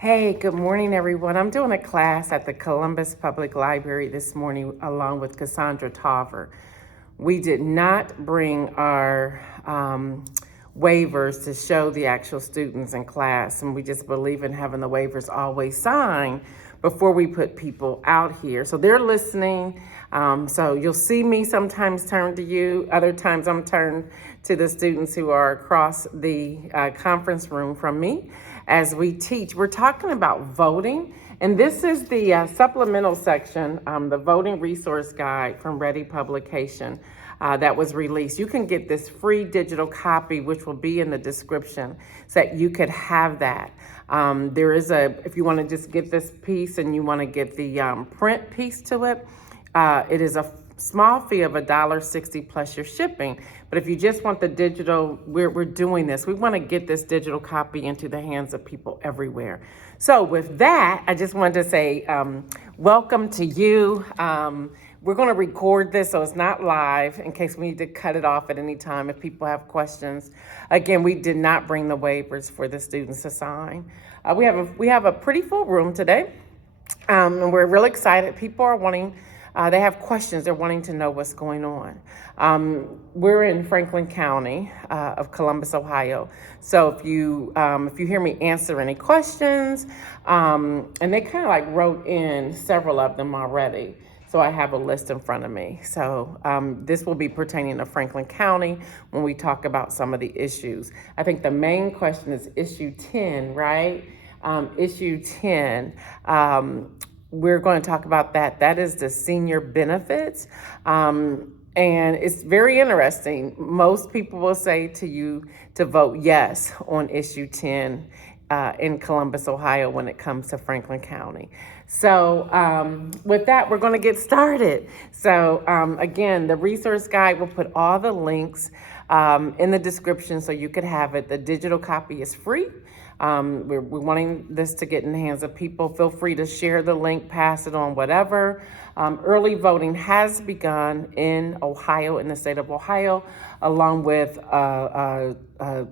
Hey, good morning, everyone. I'm doing a class at the Columbus Public Library this morning along with Cassandra Tauver. We did not bring our waivers to show the actual students in class, and we just believe in having the waivers always signed before we put people out here. So they're listening. So you'll see me sometimes turn to you, other times I'm turned to the students who are across the conference room from me as we teach. We're talking about voting, and this is the supplemental section, the voting resource guide from Ready Publication that was released. You can get this free digital copy, which will be in the description, so that you could have that. There is if you want to just get this piece and you want to get the print piece to it, it is a small fee of $1.60 plus your shipping. But if you just want the digital, we're doing this. We want to get this digital copy into the hands of people everywhere. So with that, I just wanted to say welcome to you. We're going to record this, so it's not live in case we need to cut it off at any time if people have questions. Again, we did not bring the waivers for the students to sign. We have a pretty full room today, and we're really excited. People are wanting. They have questions. They're wanting to know what's going on. We're in Franklin County of Columbus, Ohio. So if you hear me answer any questions, and they kind of like wrote in several of them already. So I have a list in front of me. So this will be pertaining to Franklin County when we talk about some of the issues. I think the main question is issue 10, right? Issue 10. We're going to talk about that. That is the senior benefits. And it's very interesting. Most people will say to you to vote yes on issue 10 in Columbus, Ohio, when it comes to Franklin County. So with that, we're going to get started. So again, the resource guide will put all the links in the description so you could have it. The digital copy is free. We're wanting this to get in the hands of people. Feel free to share the link, pass it on, whatever. Early voting has begun in Ohio, in the state of Ohio, along with, I want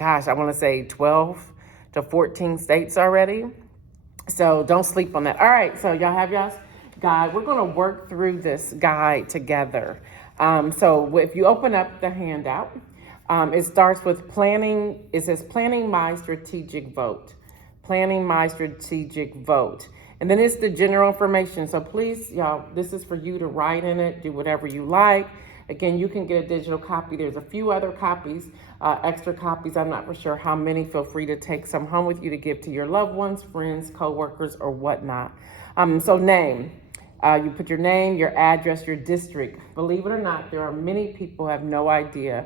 to say 12 to 14 states already. So don't sleep on that. All right, so y'all have y'all's guide. We're going to work through this guide together. So if you open up the handout, it starts with planning. It says planning my strategic vote. Planning my strategic vote. And then it's the general information. So please, y'all, this is for you to write in it, do whatever you like. Again, you can get a digital copy. There's a few other copies, extra copies. I'm not for sure how many. Feel free to take some home with you to give to your loved ones, friends, coworkers, or whatnot. So name. You put your name, your address, your district. Believe it or not, there are many people who have no idea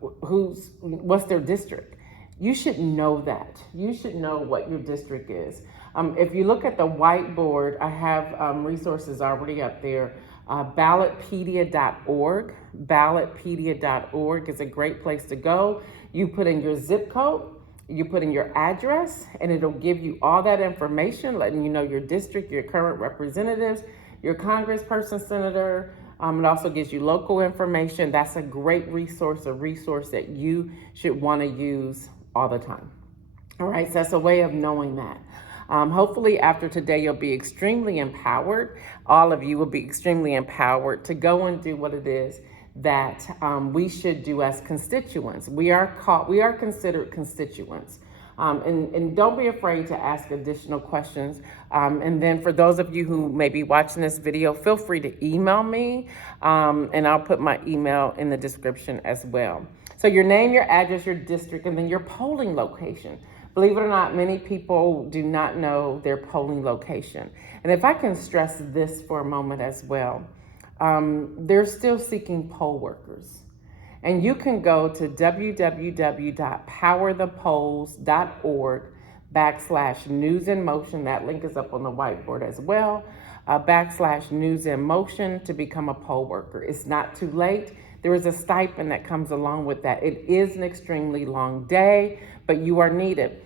what's their district. You should know that. You should know what your district is. If you look at the whiteboard, I have resources already up there. Ballotpedia.org. Ballotpedia.org is a great place to go. You put in your zip code, you put in your address, and it'll give you all that information, letting you know your district, your current representatives, your congressperson, senator. It also gives you local information. That's a great resource, a resource that you should want to use all the time. All right, so that's a way of knowing that. Hopefully after today, you'll be extremely empowered. All of you will be extremely empowered to go and do what it is that we should do as constituents. We are considered constituents. And don't be afraid to ask additional questions. And then for those of you who may be watching this video, feel free to email me, and I'll put my email in the description as well. So your name, your address, your district, and then your polling location. Believe it or not, many people do not know their polling location. And if I can stress this for a moment as well, they're still seeking poll workers. And you can go to www.powerthepolls.org/news in motion. That link is up on the whiteboard as well. /news in motion to become a poll worker. It's not too late. There is a stipend that comes along with that. It is an extremely long day, but you are needed.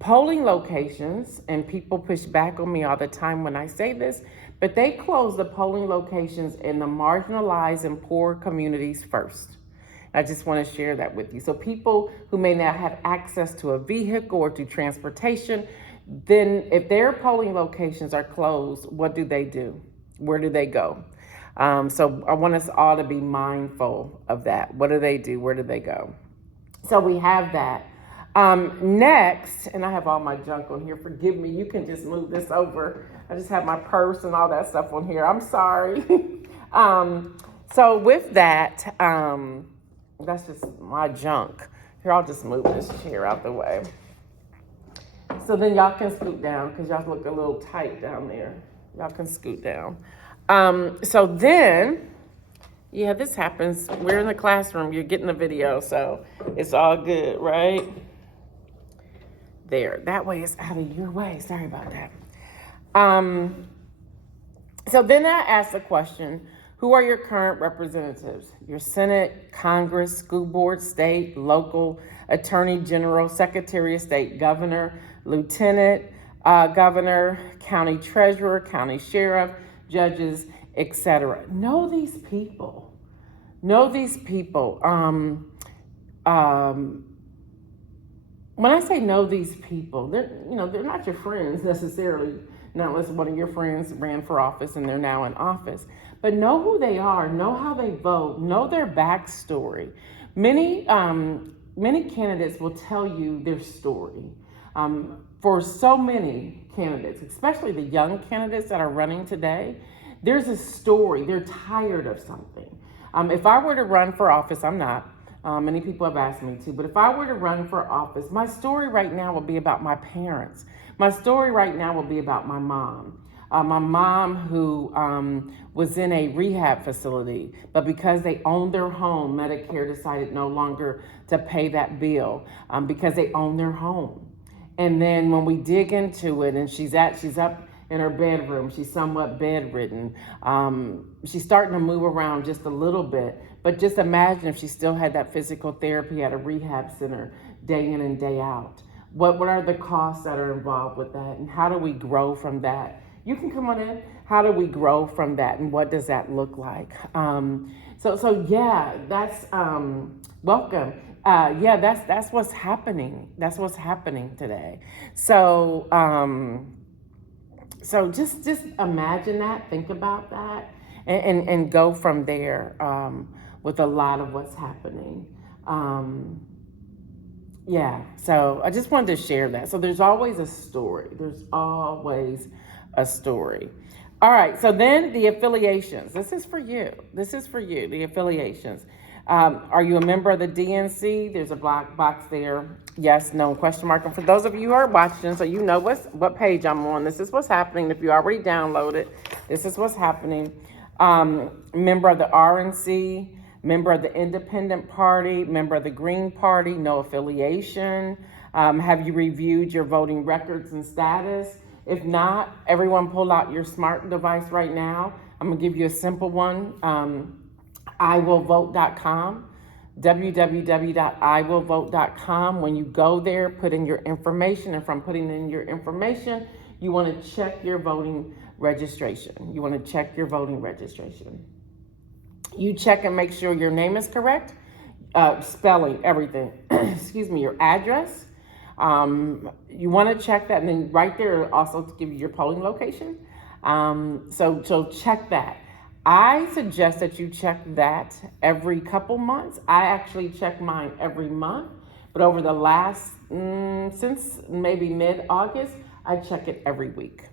Polling locations, and people push back on me all the time when I say this, but they close the polling locations in the marginalized and poor communities first. I just want to share that with you. So people who may not have access to a vehicle or to transportation, then if their polling locations are closed, what do they do? Where do they go? So I want us all to be mindful of that. What do they do? Where do they go? So we have that. Next, and I have all my junk on here. Forgive me. You can just move this over. I just have my purse and all that stuff on here. I'm sorry. So with that, that's just my junk. Here, I'll just move this chair out the way. So then y'all can scoot down because y'all look a little tight down there. Y'all can scoot down. So then, yeah, this happens. We're in the classroom. You're getting the video, so it's all good, right? There. That way it's out of your way. Sorry about that. So then I asked the question, who are your current representatives? Your Senate, Congress, school board, state, local, attorney general, secretary of state, governor, lieutenant governor, county treasurer, county sheriff, judges, etc. Know these people. Know these people. When I say know these people, they're not your friends necessarily, not unless one of your friends ran for office and they're now in office. But know who they are, know how they vote, know their backstory. Many candidates will tell you their story. For so many candidates, especially the young candidates that are running today, there's a story. They're tired of something. If I were to run for office, I'm not. Many people have asked me to, but if I were to run for office, my story right now would be about my parents. My story right now will be about my mom. My mom who was in a rehab facility, but because they owned their home, Medicare decided no longer to pay that bill because they own their home. And then when we dig into it, and she's up in her bedroom, she's somewhat bedridden. She's starting to move around just a little bit, but just imagine if she still had that physical therapy at a rehab center day in and day out. What are the costs that are involved with that, and how do we grow from that? You can come on in. How do we grow from that, and what does that look like? So yeah, that's welcome. Yeah, that's what's happening. That's what's happening today. So so just imagine that, think about that, and go from there with a lot of what's happening. Yeah, so I just wanted to share that. So there's always a story. There's always a story. All right, so then the affiliations. This is for you. This is for you, the affiliations. Are you a member of the DNC? There's a black box there. Yes, no, question mark. And for those of you who are watching, so you know what page I'm on. This is what's happening. If you already downloaded, this is what's happening. Member of the RNC, member of the Independent Party, member of the Green Party, no affiliation. Have you reviewed your voting records and status? If not, everyone pull out your smart device right now. I'm gonna give you a simple one. iwillvote.com, www.iwillvote.com. When you go there, put in your information, and from putting in your information, you want to check your voting registration. You want to check your voting registration. You check and make sure your name is correct, spelling, everything. Excuse me, your address. You want to check that, and then right there also to give you your polling location. So check that. I suggest that you check that every couple months. I actually check mine every month, but over the last, since maybe mid-August, I check it every week.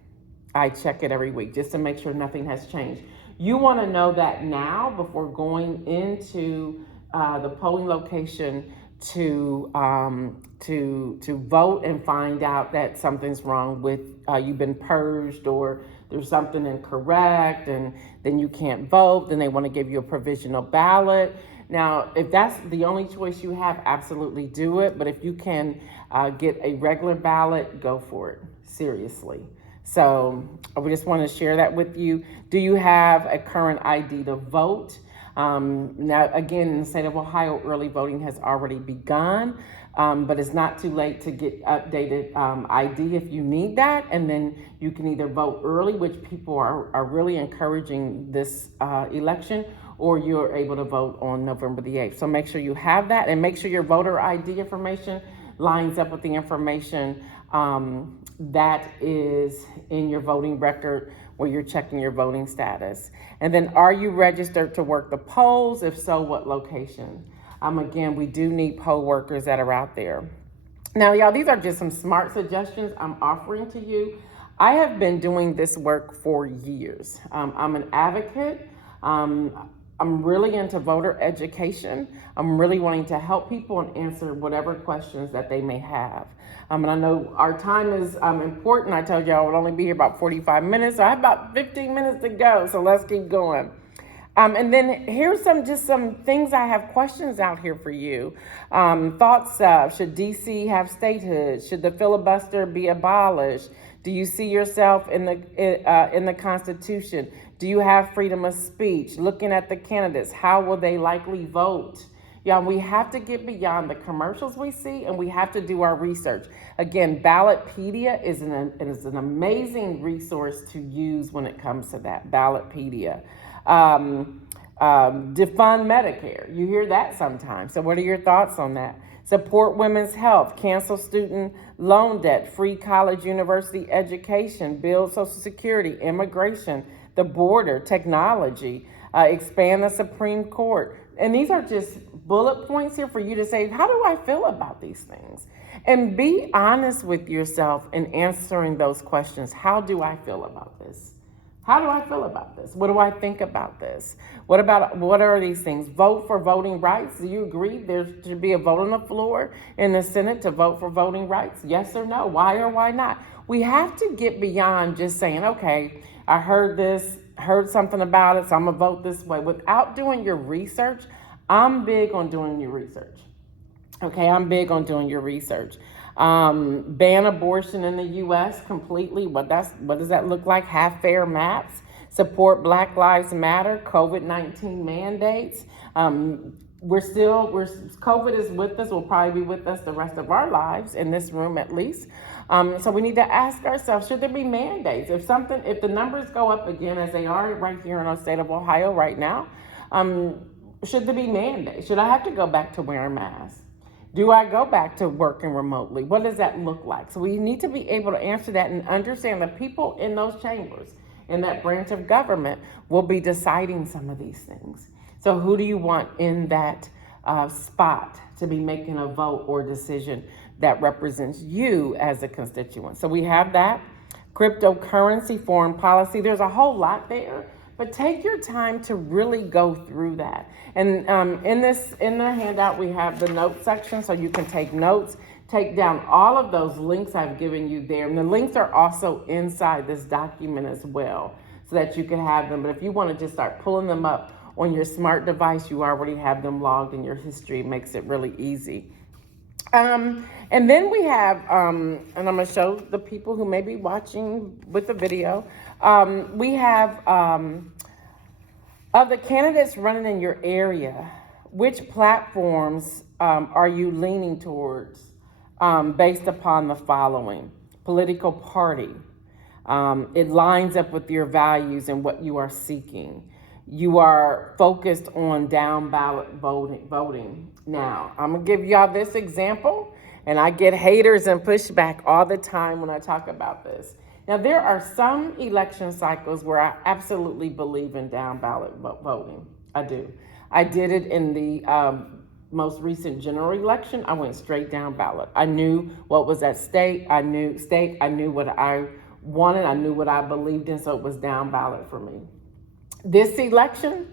I check it every week just to make sure nothing has changed. You want to know that now before going into the polling location to vote and find out that something's wrong with you've been purged or there's something incorrect and then you can't vote, then they want to give you a provisional ballot. Now, if that's the only choice you have, absolutely do it. But if you can get a regular ballot, go for it, seriously. So we just want to share that with you. Do you have a current ID to vote? Now, again, in the state of Ohio, early voting has already begun. But it's not too late to get updated ID if you need that. And then you can either vote early, which people are really encouraging this election, or you're able to vote on November the 8th. So make sure you have that, and make sure your voter ID information lines up with the information that is in your voting record where you're checking your voting status. And then, are you registered to work the polls? If so, what location? Again, we do need poll workers that are out there. Now, y'all, these are just some smart suggestions I'm offering to you. I have been doing this work for years. I'm an advocate. I'm really into voter education. I'm really wanting to help people and answer whatever questions that they may have. And I know our time is important. I told you I would only be here about 45 minutes. So I have about 15 minutes to go. So let's keep going. And then here's some things I have questions out here for you. Thoughts of, should DC have statehood? Should the filibuster be abolished? Do you see yourself in the Constitution? Do you have freedom of speech? Looking at the candidates, how will they likely vote? Yeah, we have to get beyond the commercials we see, and we have to do our research. Again, Ballotpedia is an amazing resource to use when it comes to that. Ballotpedia. Defund Medicare. You hear that sometimes. So what are your thoughts on that? Support women's health, cancel student loan debt, free college university education, build Social Security, immigration, the border, technology, expand the Supreme Court. And these are just bullet points here for you to say, how do I feel about these things? And be honest with yourself in answering those questions. How do I feel about this? How do I feel about this? What do I think about this? What are these things? Vote for voting rights. Do you agree there should be a vote on the floor in the Senate to vote for voting rights? Yes or no? Why or why not? We have to get beyond just saying, okay, I heard something about it, so I'm gonna vote this way. Without doing your research, I'm big on doing your research. Okay, I'm big on doing your research. Ban abortion in the U.S. completely. What does that look like? Have fair maps. Support Black Lives Matter. COVID-19 mandates. COVID is with us. Will probably be with us the rest of our lives in this room at least. So we need to ask ourselves: should there be mandates? If the numbers go up again as they are right here in our state of Ohio right now, should there be mandates? Should I have to go back to wearing masks? Do I go back to working remotely? What does that look like? So we need to be able to answer that and understand that people in those chambers, in that branch of government, will be deciding some of these things. So who do you want in that spot to be making a vote or decision that represents you as a constituent? So we have that. Cryptocurrency, foreign policy. There's a whole lot there. But take your time to really go through that. And in the handout, we have the notes section, so you can take notes, take down all of those links I've given you there. And the links are also inside this document as well, so that you can have them. But if you want to just start pulling them up on your smart device, you already have them logged in your history. It makes it really easy. And then we have, and I'm going to show the people who may be watching with the video, we have, of the candidates running in your area, which platforms are you leaning towards based upon the following? Political party. It lines up with your values and what you are seeking. You are focused on down ballot voting. Now, I'm going to give y'all this example, and I get haters and pushback all the time when I talk about this. Now, there are some election cycles where I absolutely believe in down ballot voting. I do. I did it in the most recent general election. I went straight down ballot. I knew what was at stake. I knew what I wanted. I knew what I believed in, so it was down ballot for me. This election,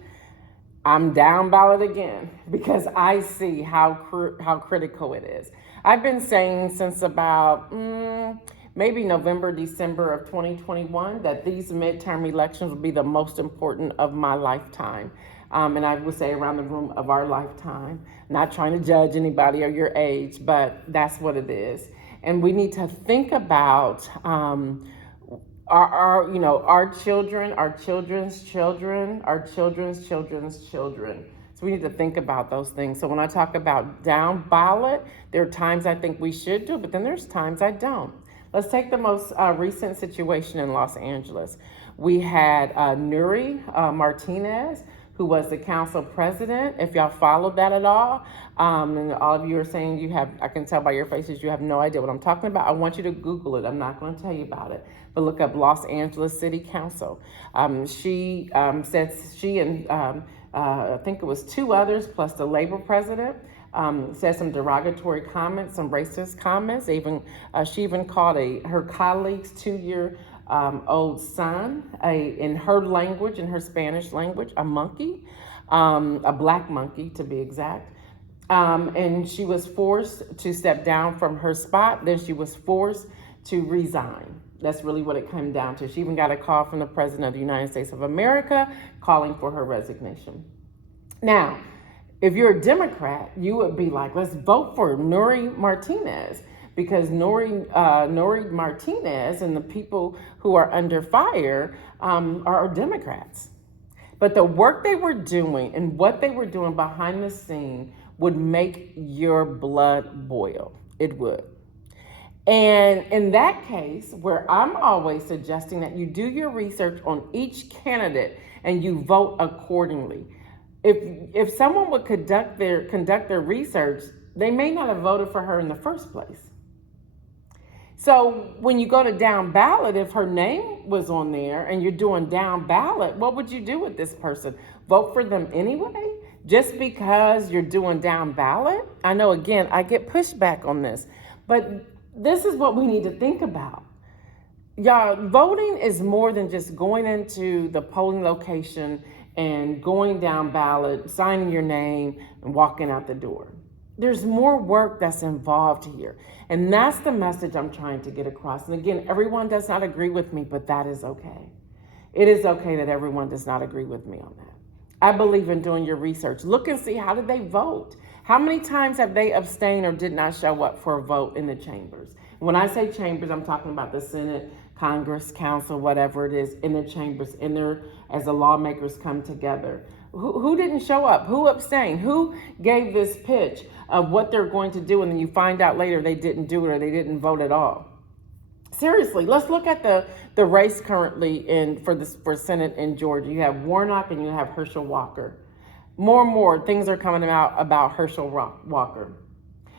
I'm down ballot again because I see how critical it is. I've been saying since about maybe November, December of 2021 that these midterm elections will be the most important of my lifetime. And I would say around the room of our lifetime. Not trying to judge anybody or your age, but that's what it is. And we need to think about our children, our children's children, our children's children's children. So we need to think about those things. So when I talk about down ballot, there are times I think we should do, but then there's times I don't. Let's take the most recent situation in Los Angeles. We had Nuri Martinez, who was the council president, if y'all followed that at all. And all of you are saying you have, I can tell by your faces, you have no idea what I'm talking about. I want you to Google it. I'm not going to tell you about it. But look up Los Angeles City Council. She said she and I think it was two others plus the labor president said some derogatory comments, some racist comments. She even called her colleague's 2-year old son, in her language, in her Spanish language, a monkey, a black monkey to be exact. And she was forced to step down from her spot. Then she was forced to resign. That's really what it came down to. She even got a call from the President of the United States of America calling for her resignation. Now, if you're a Democrat, you would be like, let's vote for Nuri Martinez, because Nuri Martinez and the people who are under fire are Democrats. But the work they were doing and what they were doing behind the scene would make your blood boil. It would. And in that case, where I'm always suggesting that you do your research on each candidate and you vote accordingly. If someone would conduct their research, they may not have voted for her in the first place. So when you go to down ballot, if her name was on there and you're doing down ballot, what would you do with this person? Vote for them anyway? Just because you're doing down ballot? I know, again, I get pushback on this, but this is what we need to think about. Y'all, voting is more than just going into the polling location and going down ballot, signing your name, and walking out the door. There's more work that's involved here. And that's the message I'm trying to get across. And again, everyone does not agree with me, but that is okay. It is okay that everyone does not agree with me on that. I believe in doing your research. Look and see, how did they vote? How many times have they abstained or did not show up for a vote in the chambers? When I say chambers, I'm talking about the Senate, Congress, Council, whatever it is, in the chambers, in there as the lawmakers come together. Who didn't show up? Who abstained? Who gave this pitch of what they're going to do, and then you find out later they didn't do it or they didn't vote at all? Seriously, let's look at the race currently for Senate in Georgia. You have Warnock and you have Herschel Walker. More and more things are coming out about Herschel Walker.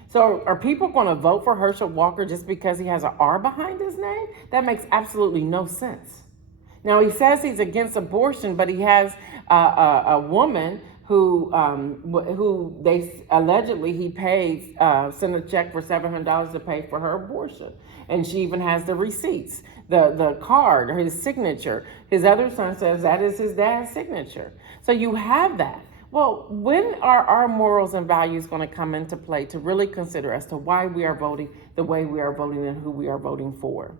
So are people going to vote for Herschel Walker just because he has an R behind his name? That makes absolutely no sense. Now, he says he's against abortion, but he has a woman who they allegedly he paid, sent a check for $700 to pay for her abortion. And she even has the receipts, the card, his signature. His other son says that is his dad's signature. So you have that. Well, when are our morals and values going to come into play to really consider as to why we are voting the way we are voting and who we are voting for?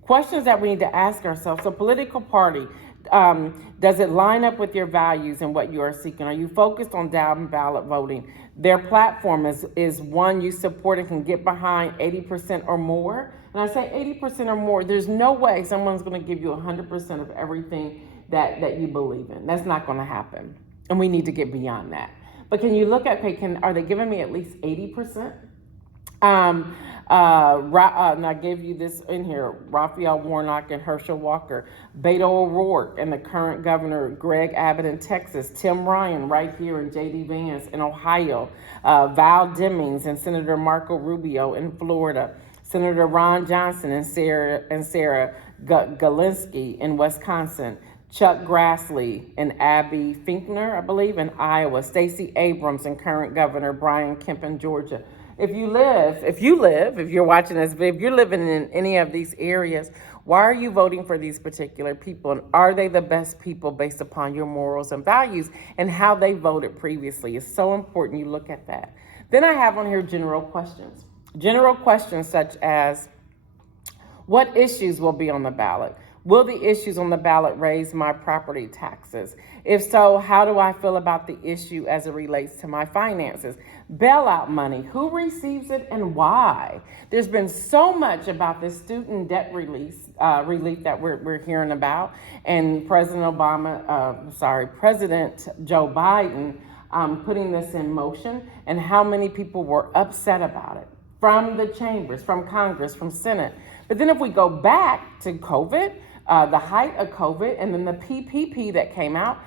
Questions that we need to ask ourselves. So political party, does it line up with your values and what you are seeking? Are you focused on down ballot voting? Their platform is one you support and can get behind 80% or more. And I say 80% or more, there's no way someone's going to give you 100% of everything that you believe in. That's not going to happen. And we need to get beyond that. But can you look at, are they giving me at least 80%? And I gave you this in here, Raphael Warnock and Herschel Walker, Beto O'Rourke and the current governor, Greg Abbott in Texas, Tim Ryan right here, and J.D. Vance in Ohio, Val Demings and Senator Marco Rubio in Florida, Senator Ron Johnson and Sarah Galinsky in Wisconsin, Chuck Grassley and Abby Finkner, I believe, in Iowa, Stacey Abrams and current governor Brian Kemp in Georgia. If you're watching this video, if you're living in any of these areas, why are you voting for these particular people? And are they the best people based upon your morals and values and how they voted previously? It's so important you look at that. Then I have on here general questions. General questions such as, what issues will be on the ballot? Will the issues on the ballot raise my property taxes? If so, how do I feel about the issue as it relates to my finances? Bailout money, who receives it and why? There's been so much about this student debt relief that we're hearing about, and President Joe Biden putting this in motion, and how many people were upset about it from the chambers, from Congress, from Senate. But then if we go back to COVID, the height of COVID, and then the PPP that came out,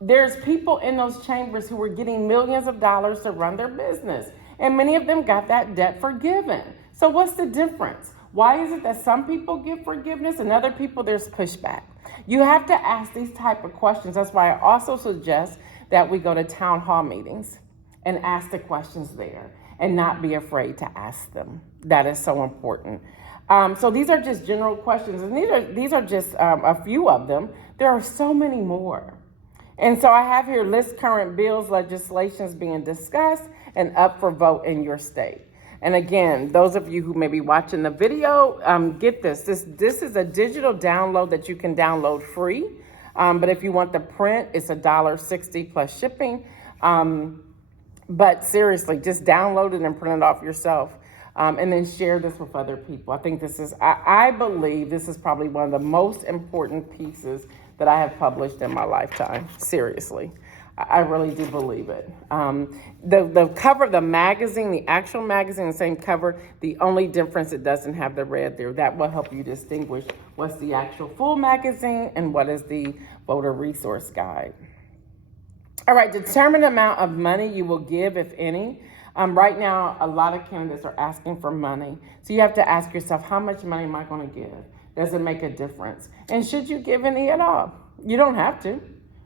there's people in those chambers who were getting millions of dollars to run their business. And many of them got that debt forgiven. So what's the difference? Why is it that some people get forgiveness and other people there's pushback? You have to ask these type of questions. That's why I also suggest that we go to town hall meetings and ask the questions there and not be afraid to ask them. That is so important. So these are just general questions, and these are just a few of them. There are so many more. And so I have here list current bills, legislations being discussed and up for vote in your state. And again, those of you who may be watching the video, get this. This is a digital download that you can download free. But if you want the print, it's $1.60 plus shipping. But seriously, just download it and print it off yourself. And then share this with other people. I think I believe this is probably one of the most important pieces that I have published in my lifetime. Seriously. I really do believe it. The cover of the magazine, the actual magazine, the same cover, the only difference, it doesn't have the red there. That will help you distinguish what's the actual full magazine and what is the voter resource guide. All right, determine the amount of money you will give, if any. Right now, a lot of candidates are asking for money. So you have to ask yourself, how much money am I going to give? Does it make a difference? And should you give any at all? You don't have to.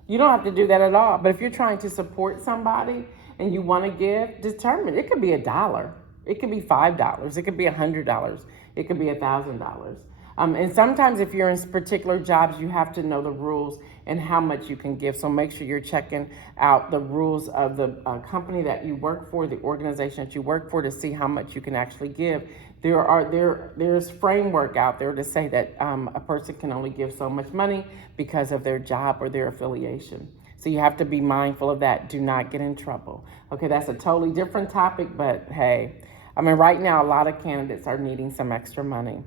You don't have to do that at all. But if you're trying to support somebody and you want to give, determine. It could be $1. It could be $5. It could be $100. It could be $1,000. And sometimes if you're in particular jobs, you have to know the rules and how much you can give. So make sure you're checking out the rules of the company that you work for, the organization that you work for, to see how much you can actually give. There's framework out there to say that a person can only give so much money because of their job or their affiliation. So you have to be mindful of that. Do not get in trouble. Okay, that's a totally different topic, but hey, I mean, right now, a lot of candidates are needing some extra money.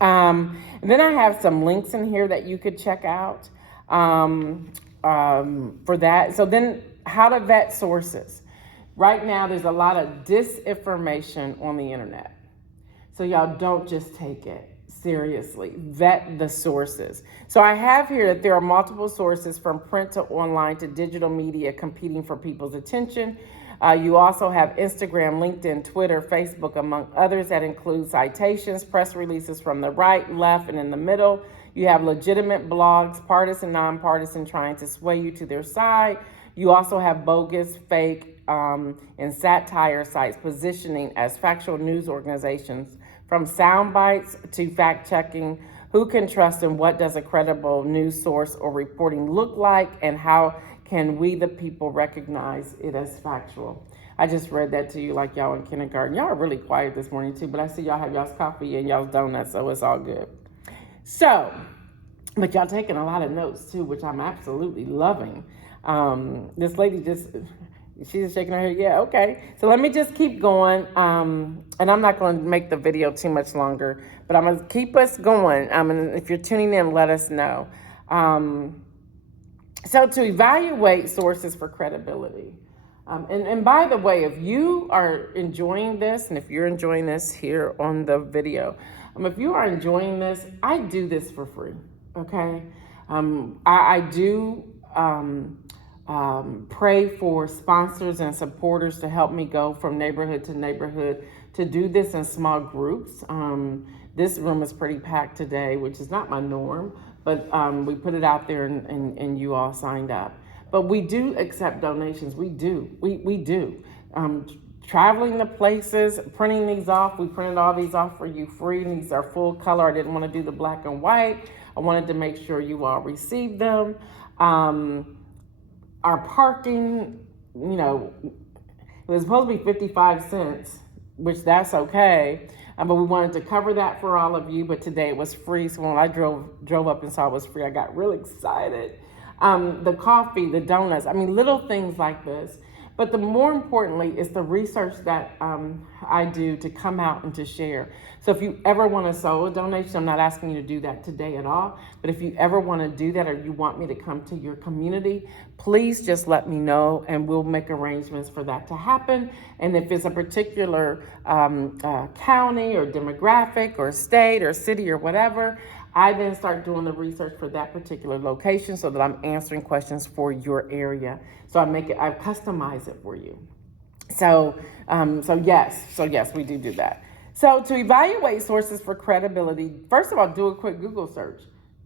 And then I have some links in here that you could check out for that. So then how to vet sources. Right now, there's a lot of disinformation on the internet. So y'all don't just take it seriously. Vet the sources. So I have here that there are multiple sources from print to online to digital media competing for people's attention. You also have Instagram, LinkedIn, Twitter, Facebook, among others, that include citations, press releases from the right, left, and in the middle. You have legitimate blogs, partisan, nonpartisan, trying to sway you to their side. You also have bogus, fake, and satire sites positioning as factual news organizations, from sound bites to fact-checking. Who can trust, and what does a credible news source or reporting look like, and how can we, the people, recognize it as factual? I just read that to you like y'all in kindergarten. Y'all are really quiet this morning too, but I see y'all have y'all's coffee and y'all's donuts, so it's all good. So, but y'all taking a lot of notes too, which I'm absolutely loving. This lady she's shaking her head. Yeah, okay. So let me just keep going. And I'm not going to make the video too much longer, but I'm going to keep us going. And if you're tuning in, let us know. So to evaluate sources for credibility. And by the way, if you are enjoying this, and if you're enjoying this here on the video, if you are enjoying this, I do this for free, okay? I do pray for sponsors and supporters to help me go from neighborhood to neighborhood, to do this in small groups. This room is pretty packed today, which is not my norm, but we put it out there and you all signed up. But we do accept donations. We do. We do. Traveling to places, printing these off. We printed all these off for you free. And these are full color. I didn't want to do the black and white. I wanted to make sure you all received them. Our parking, it was supposed to be 55 cents, which that's okay. But we wanted to cover that for all of you. But today it was free. So when I drove up and saw it was free, I got really excited. The coffee, the donuts, little things like this. But the more importantly is the research that I do to come out and to share. So if you ever want to sow a donation, I'm not asking you to do that today at all. But if you ever want to do that, or you want me to come to your community, please just let me know and we'll make arrangements for that to happen. And if it's a particular county or demographic or state or city or whatever, I then start doing the research for that particular location so that I'm answering questions for your area. So I customize it for you. So yes, we do that. So to evaluate sources for credibility, first of all, do a quick Google search.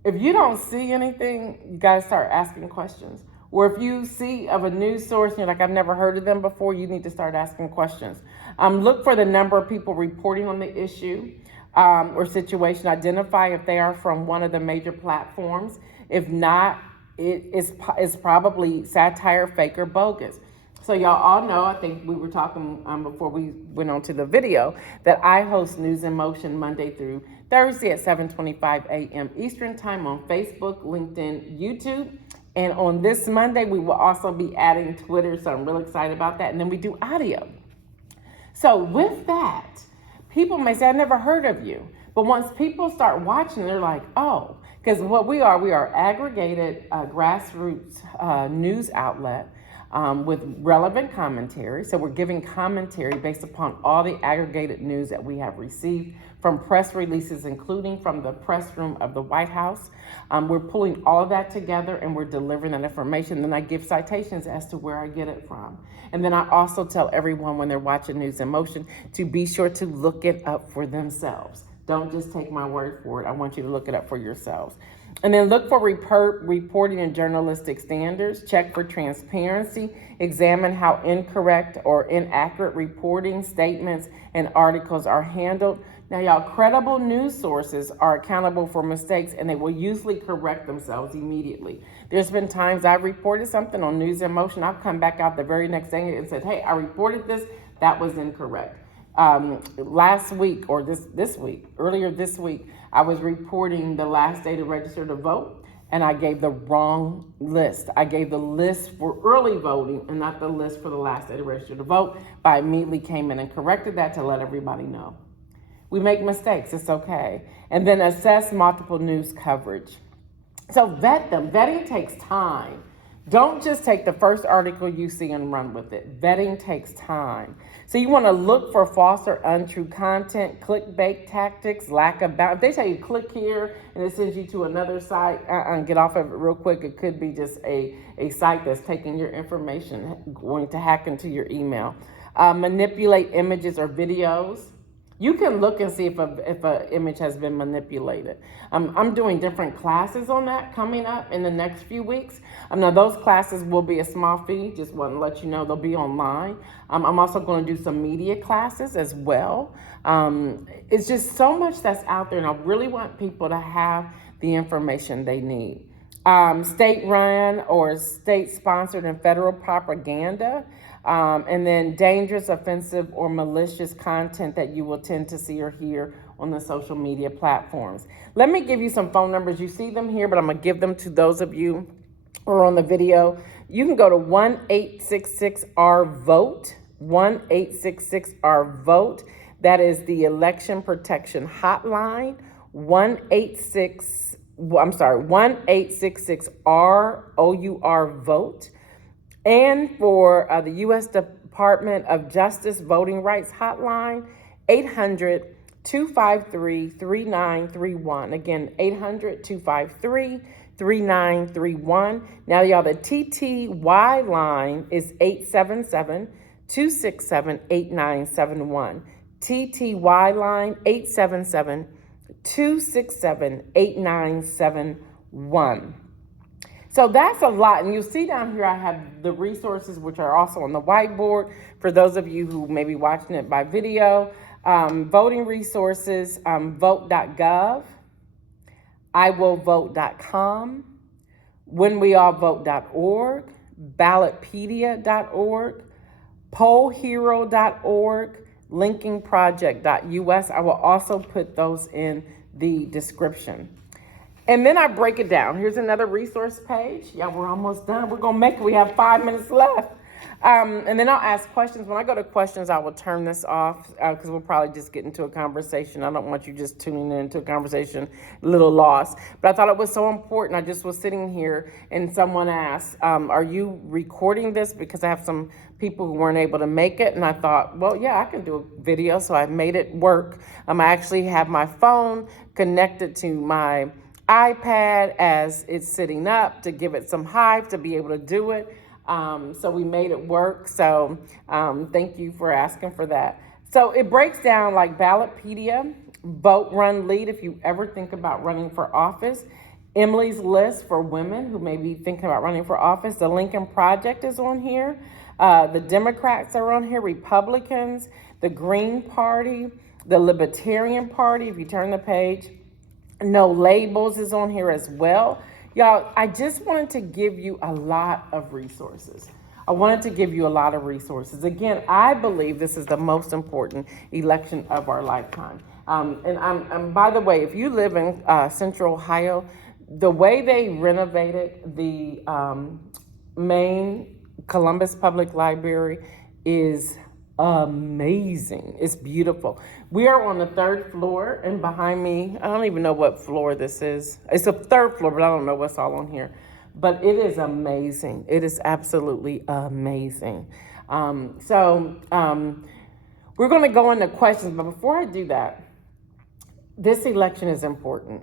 If you don't see anything, you got to start asking questions. Or if you see of a news source and you're like, I've never heard of them before, you need to start asking questions. Look for the number of people reporting on the issue or situation. Identify if they are from one of the major platforms. If not, it's probably satire, fake, or bogus. So y'all all know, I think we were talking before we went on to the video, that I host News in Motion Monday through Thursday at 7:25 a.m. Eastern Time on Facebook, LinkedIn, YouTube. And on this Monday, we will also be adding Twitter, so I'm really excited about that. And then we do audio. So with that, people may say, I never heard of you. But once people start watching, they're like, oh, because what we are aggregated grassroots news outlet with relevant commentary. So we're giving commentary based upon all the aggregated news that we have received from press releases, including from the press room of the White House. We're pulling all of that together and we're delivering that information. Then I give citations as to where I get it from. And then I also tell everyone when they're watching News in Motion to be sure to look it up for themselves. Don't just take my word for it. I want you to look it up for yourselves. And then look for reporting and journalistic standards. Check for transparency. Examine how incorrect or inaccurate reporting, statements, and articles are handled. Now, y'all, credible news sources are accountable for mistakes, and they will usually correct themselves immediately. There's been times I've reported something on News in Motion. I've come back out the very next day and said, hey, I reported this. That was incorrect. Last week or earlier this week, I was reporting the last day to register to vote, and I gave the wrong list. I gave the list for early voting and not the list for the last day to register to vote. But I immediately came in and corrected that to let everybody know. We make mistakes, it's okay. And then assess multiple news coverage. So vet them. Vetting takes time. Don't just take the first article you see and run with it. Vetting takes time. So you want to look for false or untrue content, clickbait tactics, lack of balance. If they tell you click here and it sends you to another site, get off of it real quick. It could be just a site that's taking your information, going to hack into your email. Manipulate images or videos. You can look and see if an image has been manipulated. I'm doing different classes on that coming up in the next few weeks. Now those classes will be a small fee. Just want to let you know they'll be online. I'm also going to do some media classes as well. It's just so much that's out there, and I really want people to have the information they need. State-run or state-sponsored and federal propaganda. And then dangerous, offensive, or malicious content that you will tend to see or hear on the social media platforms. Let me give you some phone numbers. You see them here, but I'm going to give them to those of you who are on the video. You can go to 1-866-R-VOTE, 1-866-R-VOTE. That is the election protection hotline, 1-866-R-OUR-VOTE. And for the U.S. Department of Justice Voting Rights Hotline, 800-253-3931. Again, 800-253-3931. Now, y'all, the TTY line is 877-267-8971. TTY line, 877-267-8971. So that's a lot. And you'll see down here I have the resources, which are also on the whiteboard for those of you who may be watching it by video. Voting resources, vote.gov, iwillvote.com, whenweallvote.org, ballotpedia.org, pollhero.org, linkingproject.us. I will also put those in the description. And then I break it down. Here's another resource page. Yeah, we're almost done. We're going to make it. We have 5 minutes left. And then I'll ask questions. When I go to questions, I will turn this off because we'll probably just get into a conversation. I don't want you just tuning into a conversation, a little lost. But I thought it was so important. I just was sitting here and someone asked, are you recording this? Because I have some people who weren't able to make it. And I thought, well, yeah, I can do a video. So I made it work. I actually have my phone connected to my iPad as it's sitting up to give it some height to be able to do it. So we made it work. So thank you for asking for that. So it breaks down like Ballotpedia, Vote, Run, Lead if you ever think about running for office. Emily's List for women who may be thinking about running for office. The Lincoln Project is on here. The Democrats are on here, Republicans, the Green Party, the Libertarian Party, if you turn the page. No Labels is on here as well. Y'all, I just wanted to give you a lot of resources. I wanted to give you a lot of resources. Again, I believe this is the most important election of our lifetime. And by the way, if you live in Central Ohio, the way they renovated the main Columbus Public Library is amazing. It's beautiful. We are on the 3rd floor, and behind me, I don't even know what floor this is. It's a 3rd floor, but I don't know what's all on here. But it is amazing. It is absolutely amazing. So we're going to go into questions, but before I do that, this election is important.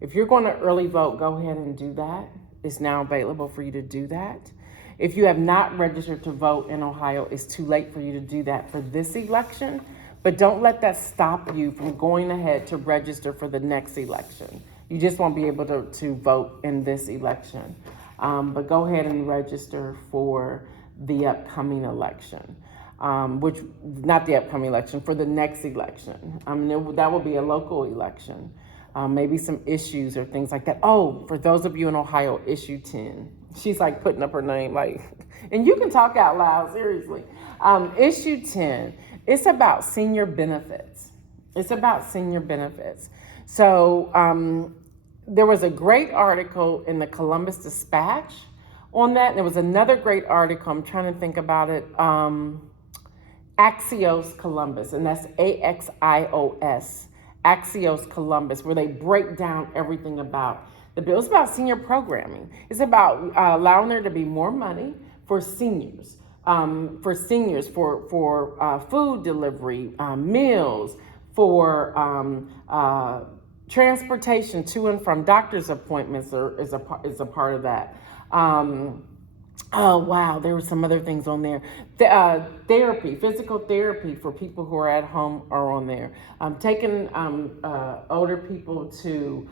If you're going to early vote, go ahead and do that. It's now available for you to do that. If you have not registered to vote in Ohio, it's too late for you to do that for this election. But don't let that stop you from going ahead to register for the next election. You just won't be able to vote in this election. But go ahead and register for the upcoming election, which, not the upcoming election, for the next election. That will be a local election. Maybe some issues or things like that. Oh, for those of you in Ohio, issue 10. She's like putting up her name like, and you can talk out loud, seriously. Issue 10, it's about senior benefits. It's about senior benefits. So there was a great article in the Columbus Dispatch on that. And there was another great article, I'm trying to think about it, Axios Columbus, and that's AXIOS, Axios Columbus, where they break down everything about the bill. It's about senior programming. It's about allowing there to be more money for seniors, for food delivery, meals, for transportation to and from doctor's appointments is a part of that. Oh, wow, there were some other things on there. Therapy, physical therapy for people who are at home are on there. Taking older people to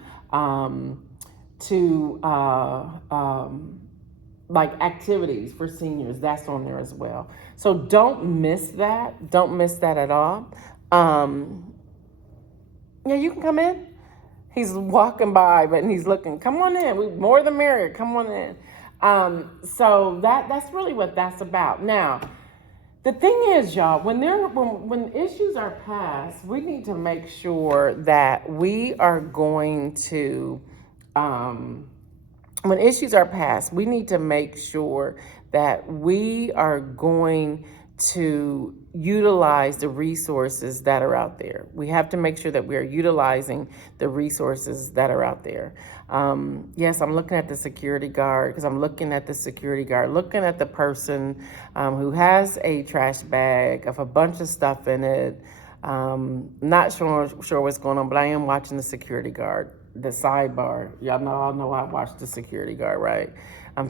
like activities for seniors, that's on there as well. So don't miss that. Don't miss that at all. Yeah, you can come in. He's walking by, but he's looking. Come on in. More the merrier. Come on in. So that's really what that's about. Now, the thing is, y'all, when issues are passed, we need to make sure that we are going to, when issues are passed, we need to make sure that we are going to utilize the resources that are out there. We have to make sure that we are utilizing the resources that are out there. Yes, I'm looking at the security guard because I'm looking at the security guard, looking at the person who has a trash bag of a bunch of stuff in it. Not sure what's going on, but I am watching the security guard, the sidebar. Y'all know I watch the security guard, right?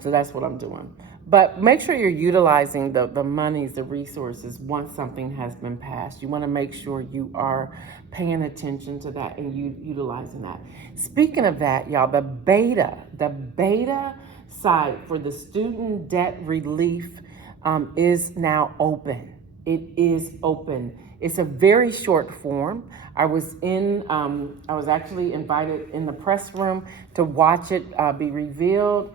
So that's what I'm doing. But make sure you're utilizing the monies, the resources once something has been passed. You want to make sure you are paying attention to that and utilizing that. Speaking of that, y'all, the beta site for the student debt relief is now open. It is open. It's a very short form. I was actually invited in the press room to watch it be revealed.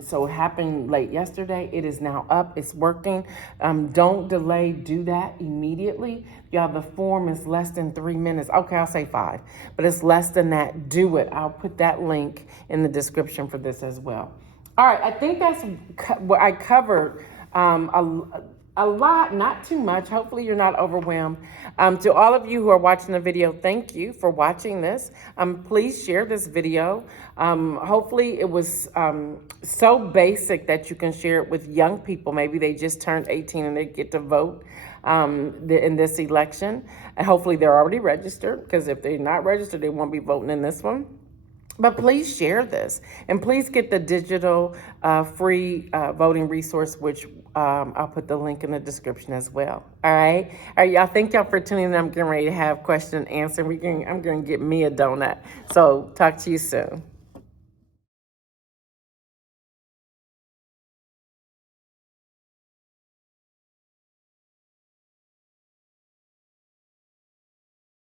So it happened late yesterday. It is now up. It's working. Don't delay. Do that immediately. Y'all, the form is less than 3 minutes. Okay, I'll say 5, but it's less than that. Do it. I'll put that link in the description for this as well. All right, I think that's what I covered. A lot, not too much. Hopefully, you're not overwhelmed. To all of you who are watching the video, thank you for watching this. Please share this video. Hopefully, it was so basic that you can share it with young people. Maybe they just turned 18 and they get to vote in this election. And hopefully, they're already registered, because if they're not registered, they won't be voting in this one. But please share this, and please get the digital free voting resource, which I'll put the link in the description as well. All right, y'all. Thank y'all for tuning in. I'm getting ready to have question and answer. I'm going to get me a donut. So talk to you soon.